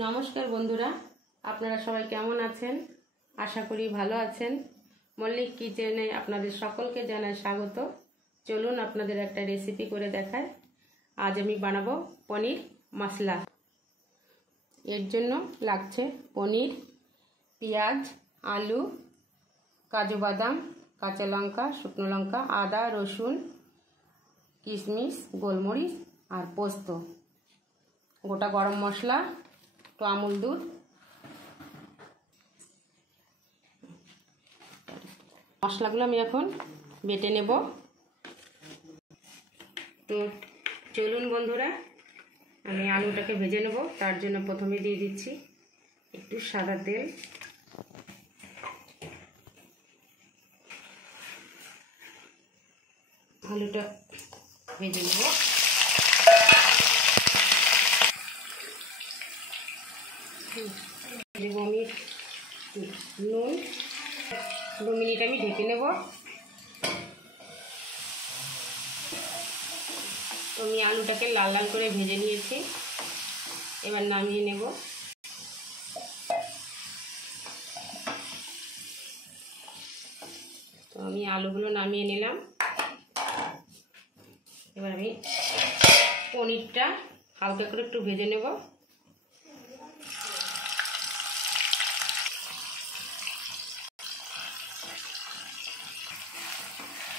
নমস্কার বন্ধুরা, আপনারা সবাই কেমন আছেন? আশা করি ভালো আছেন। মল্লিক কিচেনে আপনাদের সকলকে জানাই স্বাগত। চলুন আপনাদের একটা রেসিপি করে দেখাই। আজ আমি বানাবো পনির মশলা। এর জন্য লাগছে পনির, পেঁয়াজ, আলু, কাজু বাদাম, কাঁচা লঙ্কা, শুকনো লঙ্কা, আদা, রসুন, কিশমিশ, গোলমরিচ আর পোস্ত, গোটা গরম মশলা, একটু আমুল দুধ। মশলাগুলো আমি এখন বেটে নেব। তো চলুন বন্ধুরা, আমি আলুটাকে ভেজে নেব। তার জন্য প্রথমে দিয়ে দিচ্ছি একটু সাদা তেল। আলুটা ভেজে নেব। দেবো আমি নুন। 2 মিনিট আমি ঢেকে নেব। তো আমি আলুটাকে লাল লাল করে ভেজে নিয়েছি, এবার নামিয়ে নেব। তো আমি আলুগুলো নামিয়ে নিলাম। এবার আমি পনিরটা হালকা করে একটু ভেজে নেব।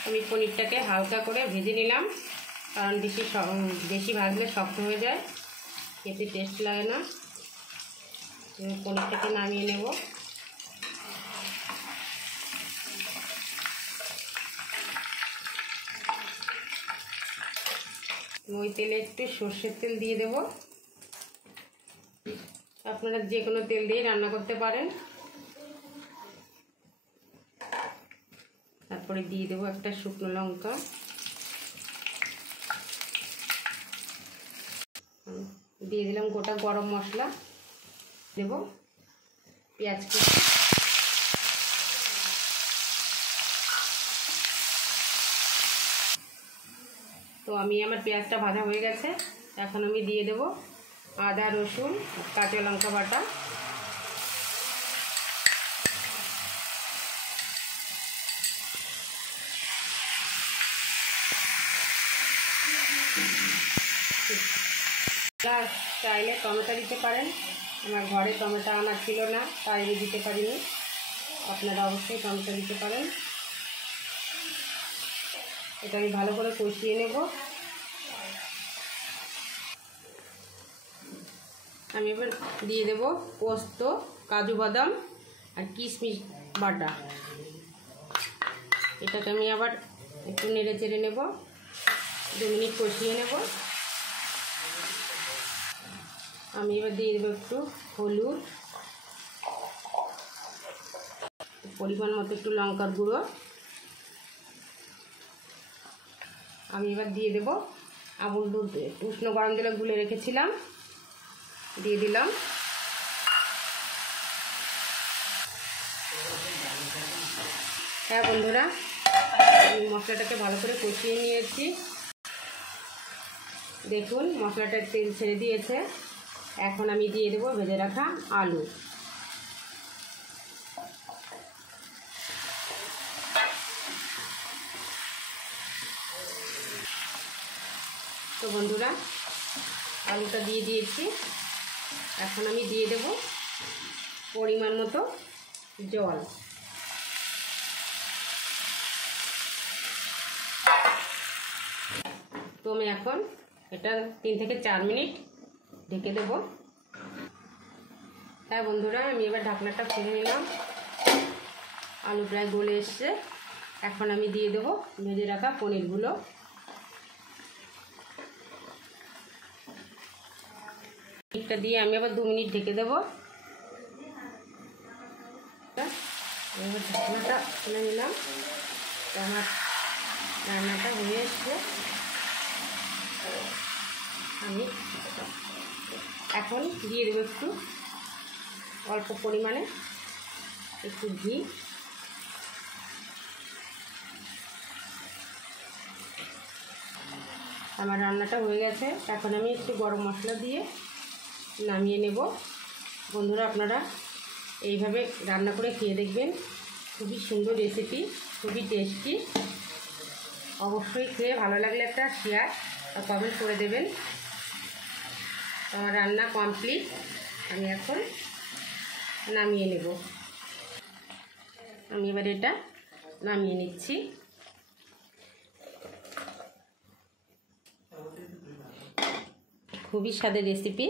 আমি পনিরটাকে হালকা করে ভেজে নিলাম, কারণ বেশি ভাজলে শক্ত হয়ে যায়, খেতে টেস্ট লাগে না। পনিরটাকে নামিয়ে নেব। ওই তেলে একটু সর্ষের তেল দিয়ে দেব। আপনারা যে কোনো তেল দিয়ে রান্না করতে পারেন। তারপরে দিয়ে দেবো একটা শুকনো লঙ্কা, দিয়ে দিলাম গোটা গরম মশলা, দেব পেঁয়াজ কুচি, তো আমার পেঁয়াজটা ভাজা হয়ে গেছে। এখন আমি দিয়ে দেব আদা, রসুন, কাঁচা লঙ্কা বাটা, চাইলে টমেটো দিতে পারেন। আমার ঘরে টমেটো আনা ছিল না, তাই দিতে পারিনি। আপনারা অবশ্যই টমেটো দিতে পারেন। এটা আমি ভালো করে কষিয়ে নেব। আমি এবার দিয়ে দেব পোস্ত, কাজু বাদাম আর কিশমিশ বাটা। এটাকে আমি আবার একটু নেড়ে চেড়ে নেব, 2 মিনিট কষিয়ে নেব। আমি এবার দিয়ে দেবো একটু হলুদ, পরিমাণ মতো একটু লঙ্কার গুঁড়ো। আমি এবার দিয়ে দেব আমুল দুধ, উষ্ণ গরম জলে গুলে রেখেছিলাম, দিয়ে দিলাম। হ্যাঁ বন্ধুরা, আমি মশলাটাকে ভালো করে কষিয়ে নিয়েছি। দেখুন মশলাটা তেল ছেড়ে দিয়েছে। এখন আমি দিয়ে দেবো ভেজে রাখা আলু। তো বন্ধুরা, আলুটা দিয়ে দিয়েছি। এখন আমি দিয়ে দেব পরিমাণ মতো জল। তো আমি এখন এটা 3 থেকে 4 মিনিট ঢেকে দেব। হ্যাঁ বন্ধুরা, আমি এবার ঢাকনাটা খুলে নিলাম। আলু প্রায় গলে এসছে। এখন আমি দিয়ে দেব ভেজে রাখা পনিরগুলো। পনিরটা দিয়ে আমি আবার 2 মিনিট ঢেকে দেব। এবার ঢাকনাটা খুলে নিলাম। আমার রান্নাটা হয়ে এসছে। আমি এখন দিয়ে দেবো একটু অল্প পরিমাণে একটু ঘি। আমার রান্নাটা হয়ে গেছে। এখন আমি একটু গরম মশলা দিয়ে নামিয়ে নেব। বন্ধুরা আপনারা এইভাবে রান্না করে খেয়ে দেখবেন, খুবই সুন্দর রেসিপি, খুবই টেস্টি। অবশ্যই খেয়ে ভালো লাগলে একটা শেয়ার আর কমেন্ট করে দেবেন। আমার রান্না কমপ্লিট, আমি এখন নামিয়ে নেব। আমি এবার এটা নামিয়ে নিচ্ছি। খুবই স্বাদের রেসিপি।